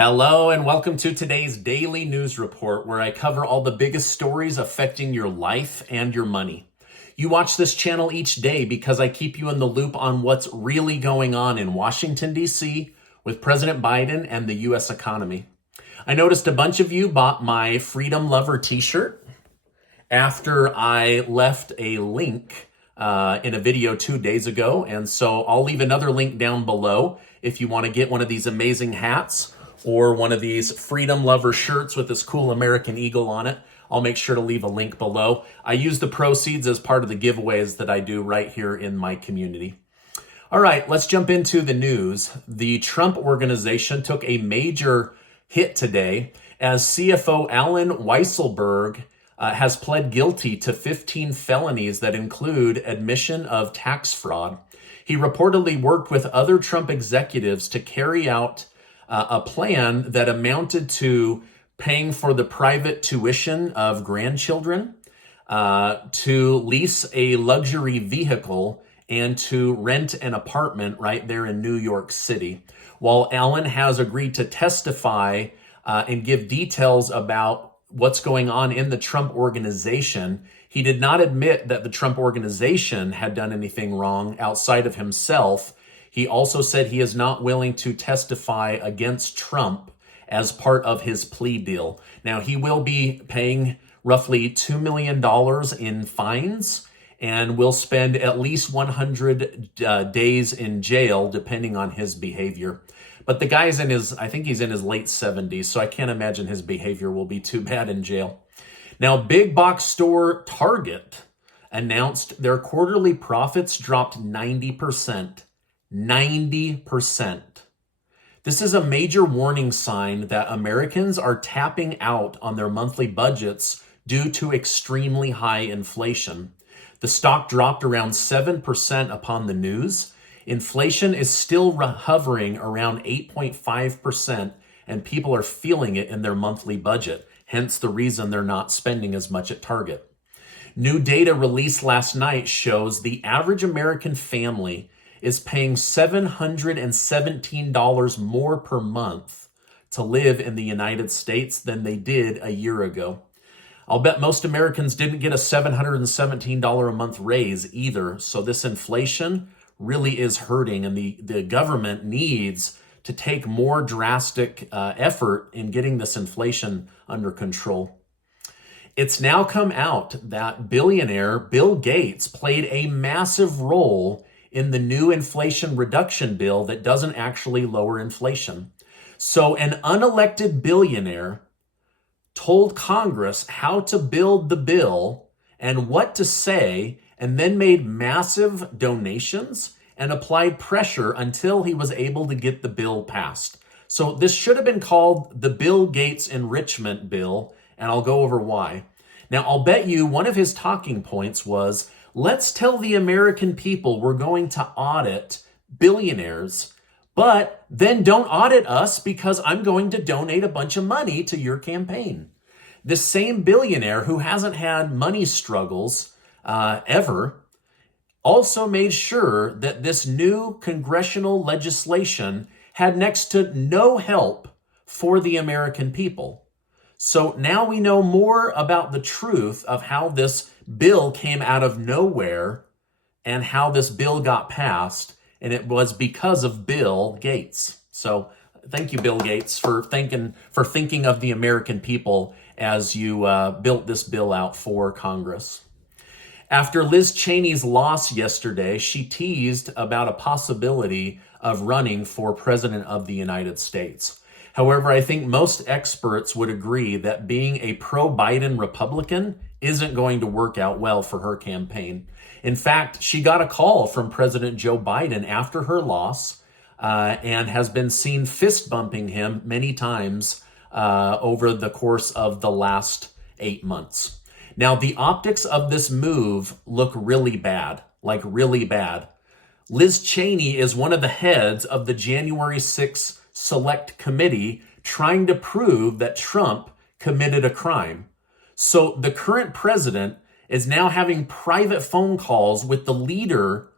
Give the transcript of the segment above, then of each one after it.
Hello and welcome to today's daily news report where I cover all the biggest stories affecting your life and your money. You watch this channel each day because I keep you in the loop on what's really going on in Washington, D.C. with President Biden and the U.S. economy. I noticed a bunch of you bought my Freedom Lover t-shirt after I left a link in a video 2 days ago. And so I'll leave another link down below if you want to get one of these amazing hats or one of these Freedom Lover shirts with this cool American eagle on it. I'll make sure to leave a link below. I use the proceeds as part of the giveaways that I do right here in my community. All right, let's jump into the news. The Trump Organization took a major hit today as CFO Alan Weisselberg has pled guilty to 15 felonies that include admission of tax fraud. He reportedly worked with other Trump executives to carry out a plan that amounted to paying for the private tuition of grandchildren, to lease a luxury vehicle, and to rent an apartment right there in New York City. While Alan has agreed to testify and give details about what's going on in the Trump Organization, he did not admit that the Trump Organization had done anything wrong outside of himself. He also said he is not willing to testify against Trump as part of his plea deal. Now, he will be paying roughly $2 million in fines and will spend at least 100 days in jail, depending on his behavior. But the guy's I think he's in his late 70s, so I can't imagine his behavior will be too bad in jail. Now, big box store Target announced their quarterly profits dropped 90%. 90%. This is a major warning sign that Americans are tapping out on their monthly budgets due to extremely high inflation. The stock dropped around 7% upon the news. Inflation is still hovering around 8.5%, and people are feeling it in their monthly budget, hence the reason they're not spending as much at Target. New data released last night shows the average American family is paying $717 more per month to live in the United States than they did a year ago. I'll bet most Americans didn't get a $717 a month raise either, so this inflation really is hurting, and the government needs to take more drastic effort in getting this inflation under control. It's now come out that billionaire Bill Gates played a massive role in the new Inflation Reduction Bill that doesn't actually lower inflation. So an unelected billionaire told Congress how to build the bill and what to say, and then made massive donations and applied pressure until he was able to get the bill passed. So this should have been called the Bill Gates Enrichment Bill, and I'll go over why. Now, I'll bet you one of his talking points was, let's tell the American people we're going to audit billionaires, but then don't audit us because I'm going to donate a bunch of money to your campaign. This same billionaire who hasn't had money struggles ever also made sure that this new congressional legislation had next to no help for the American people. So now we know more about the truth of how this bill came out of nowhere and how this bill got passed, and it was because of Bill Gates. So thank you, Bill Gates, for thinking of the American people as you built this bill out for Congress. After Liz Cheney's loss yesterday, she teased about a possibility of running for president of the United States. However, I think most experts would agree that being a pro-Biden Republican isn't going to work out well for her campaign. In fact, she got a call from President Joe Biden after her loss and has been seen fist bumping him many times over the course of the last 8 months. Now, the optics of this move look really bad, like really bad. Liz Cheney is one of the heads of the January 6th Select Committee trying to prove that Trump committed a crime. So the current president is now having private phone calls with the leader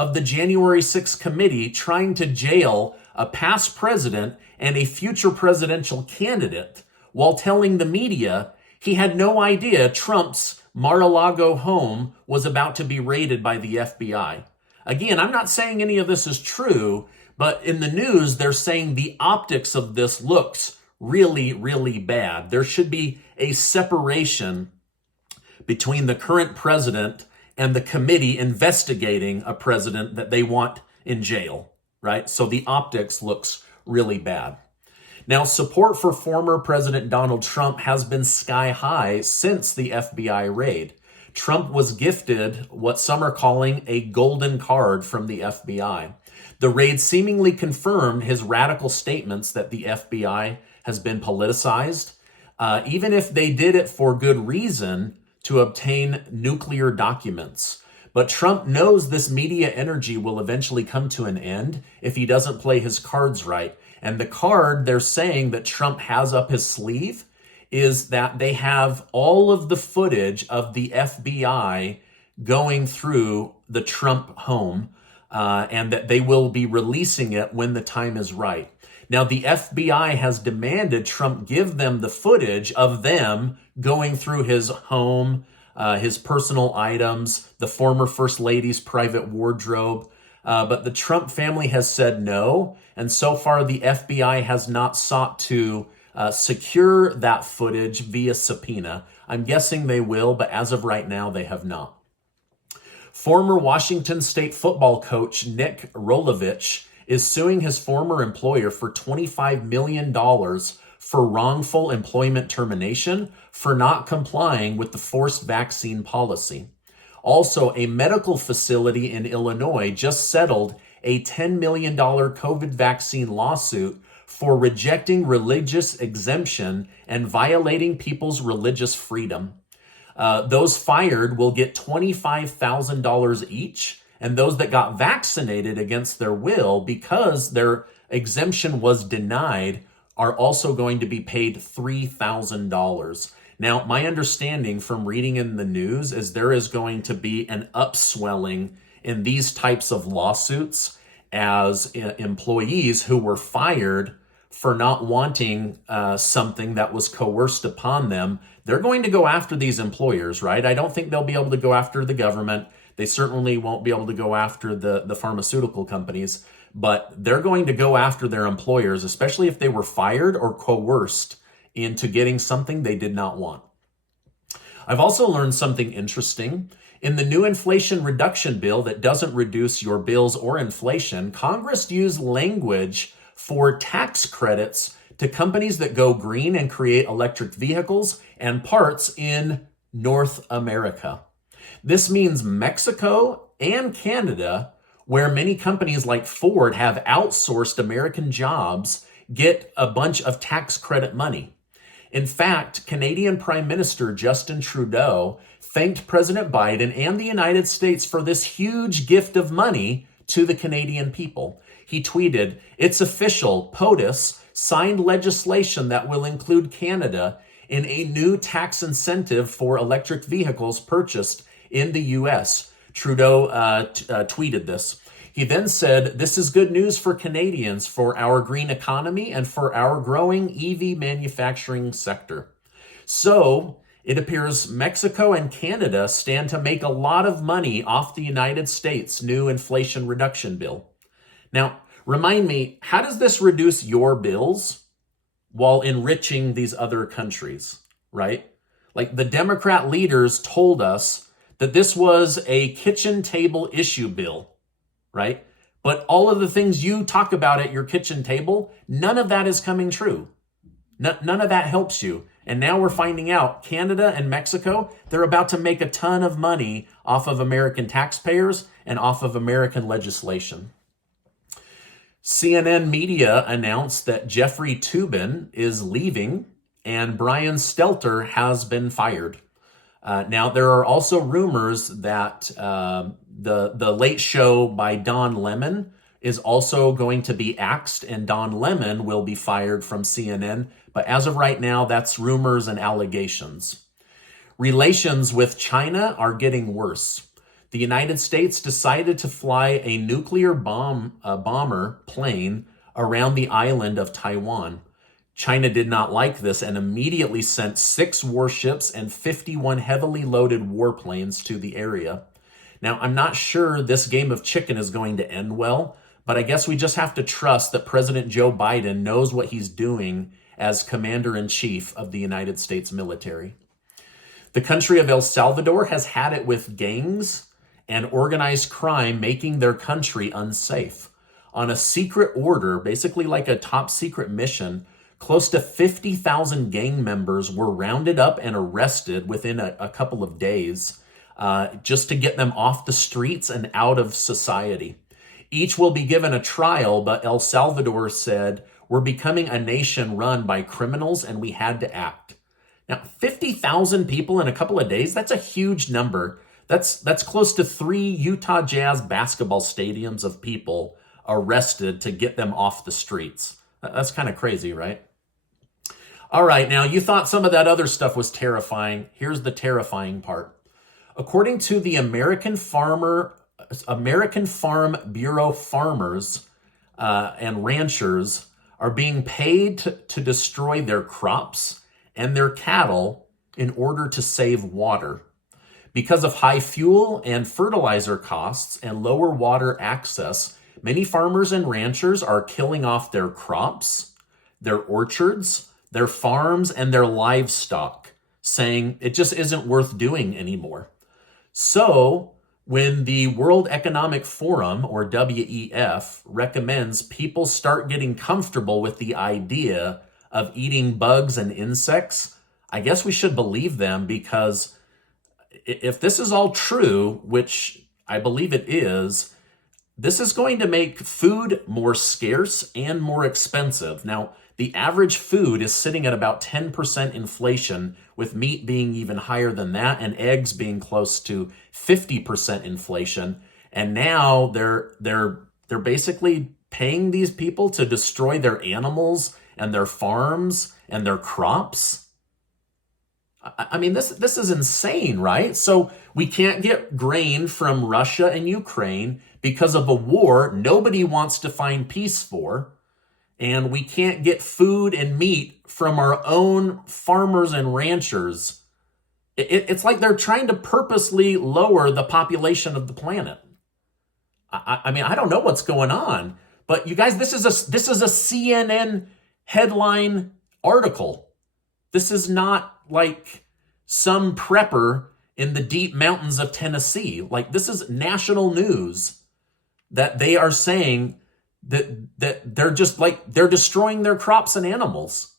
of the January 6th committee trying to jail a past president and a future presidential candidate while telling the media he had no idea Trump's Mar-a-Lago home was about to be raided by the FBI. Again, I'm not saying any of this is true, but in the news, they're saying the optics of this looks really, really bad. There should be a separation between the current president and the committee investigating a president that they want in jail, right? So the optics looks really bad. Now, support for former President Donald Trump has been sky high since the FBI raid. Trump was gifted what some are calling a golden card from the FBI. The raid seemingly confirmed his radical statements that the FBI has been politicized, even if they did it for good reason to obtain nuclear documents. But Trump knows this media energy will eventually come to an end if he doesn't play his cards right. And the card they're saying that Trump has up his sleeve is that they have all of the footage of the FBI going through the Trump home, and that they will be releasing it when the time is right. Now, the FBI has demanded Trump give them the footage of them going through his home, his personal items, the former First Lady's private wardrobe. But the Trump family has said no. And so far, the FBI has not sought to secure that footage via subpoena. I'm guessing they will, but as of right now, they have not. Former Washington State football coach Nick Rolovich is suing his former employer for $25 million for wrongful employment termination for not complying with the forced vaccine policy. Also, a medical facility in Illinois just settled a $10 million COVID vaccine lawsuit for rejecting religious exemption and violating people's religious freedom. Those fired will get $25,000 each, and those that got vaccinated against their will because their exemption was denied are also going to be paid $3,000. Now, my understanding from reading in the news is there is going to be an upswelling in these types of lawsuits as employees who were fired for not wanting something that was coerced upon them. They're going to go after these employers, right? I don't think they'll be able to go after the government. They certainly won't be able to go after the pharmaceutical companies, but they're going to go after their employers, especially if they were fired or coerced into getting something they did not want. I've also learned something interesting. In the new Inflation Reduction Bill that doesn't reduce your bills or inflation, Congress used language for tax credits to companies that go green and create electric vehicles and parts in North America. This means Mexico and Canada, where many companies like Ford have outsourced American jobs, get a bunch of tax credit money. In fact, Canadian Prime Minister Justin Trudeau thanked President Biden and the United States for this huge gift of money to the Canadian people. He tweeted, "It's official, POTUS signed legislation that will include Canada in a new tax incentive for electric vehicles purchased in the U.S." Trudeau tweeted this. He then said, "This is good news for Canadians, for our green economy, and for our growing EV manufacturing sector." So it appears Mexico and Canada stand to make a lot of money off the United States' new Inflation Reduction Bill. Now, remind me, how does this reduce your bills while enriching these other countries, right? Like the Democrat leaders told us that this was a kitchen table issue bill, right? But all of the things you talk about at your kitchen table, none of that is coming true. None of that helps you. And now we're finding out Canada and Mexico, they're about to make a ton of money off of American taxpayers and off of American legislation. CNN Media announced that Jeffrey Toobin is leaving and Brian Stelter has been fired. Now, there are also rumors that the Late Show by Don Lemon is also going to be axed, and Don Lemon will be fired from CNN. But as of right now, that's rumors and allegations. Relations with China are getting worse. The United States decided to fly a nuclear bomber plane around the island of Taiwan. China did not like this and immediately sent 6 warships and 51 heavily loaded warplanes to the area. Now, I'm not sure this game of chicken is going to end well, but I guess we just have to trust that President Joe Biden knows what he's doing as Commander-in-Chief of the United States military. The country of El Salvador has had it with gangs and organized crime making their country unsafe. On a secret order, basically like a top secret mission, close to 50,000 gang members were rounded up and arrested within a couple of days just to get them off the streets and out of society. Each will be given a trial, but El Salvador said, "We're becoming a nation run by criminals and we had to act." Now, 50,000 people in a couple of days, that's a huge number. That's close to 3 Utah Jazz basketball stadiums of people arrested to get them off the streets. That's kind of crazy, right? All right, now you thought some of that other stuff was terrifying. Here's the terrifying part. According to the American Farm Bureau, farmers and ranchers are being paid to destroy their crops and their cattle in order to save water. Because of high fuel and fertilizer costs and lower water access, many farmers and ranchers are killing off their crops, their orchards, their farms, and their livestock, saying it just isn't worth doing anymore. So when the World Economic Forum, or WEF, recommends people start getting comfortable with the idea of eating bugs and insects, I guess we should believe them, because if this is all true, which I believe it is, this is going to make food more scarce and more expensive. Now, the average food is sitting at about 10% inflation, with meat being even higher than that and eggs being close to 50% inflation. And now they're basically paying these people to destroy their animals and their farms and their crops. I mean, this is insane, right? So we can't get grain from Russia and Ukraine because of a war nobody wants to find peace for. And we can't get food and meat from our own farmers and ranchers. It's like they're trying to purposely lower the population of the planet. I mean, I don't know what's going on, but you guys, this is a CNN headline article. This is not like some prepper in the deep mountains of Tennessee. Like, this is national news that they are saying that they're just like, they're destroying their crops and animals.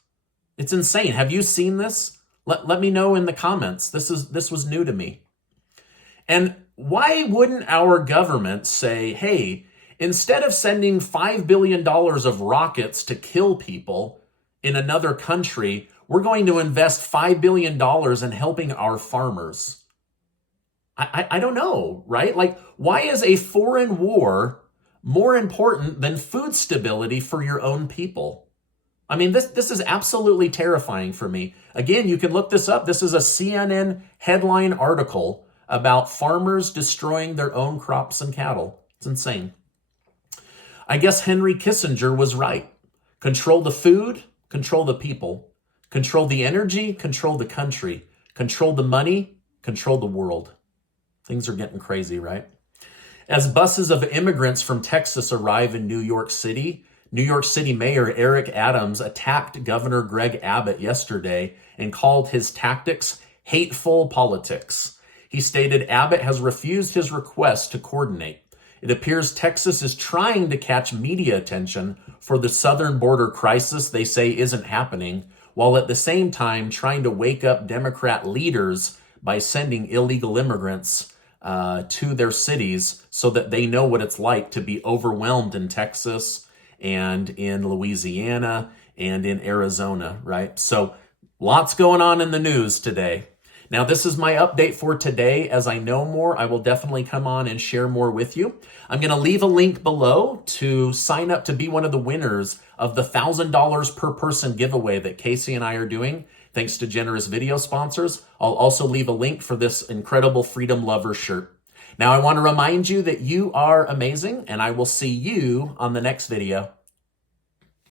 It's insane. Have you seen this? Let me know in the comments. This was new to me. And why wouldn't our government say, hey, instead of sending $5 billion of rockets to kill people in another country, we're going to invest $5 billion in helping our farmers? I don't know, right? Like, why is a foreign war more important than food stability for your own people? I mean, this is absolutely terrifying for me. Again, you can look this up. This is a CNN headline article about farmers destroying their own crops and cattle. It's insane. I guess Henry Kissinger was right. Control the food, control the people. Control the energy, control the country. Control the money, control the world. Things are getting crazy, right? As buses of immigrants from Texas arrive in New York City Mayor Eric Adams attacked Governor Greg Abbott yesterday and called his tactics hateful politics. He stated Abbott has refused his request to coordinate. It appears Texas is trying to catch media attention for the southern border crisis they say isn't happening, while at the same time trying to wake up Democrat leaders by sending illegal immigrants to their cities so that they know what it's like to be overwhelmed in Texas and in Louisiana and in Arizona, right? So lots going on in the news today. Now, this is my update for today. As I know more, I will definitely come on and share more with you. I'm going to leave a link below to sign up to be one of the winners of the $1,000 per person giveaway that Casey and I are doing, thanks to generous video sponsors. I'll also leave a link for this incredible Freedom Lover shirt. Now, I want to remind you that you are amazing, and I will see you on the next video.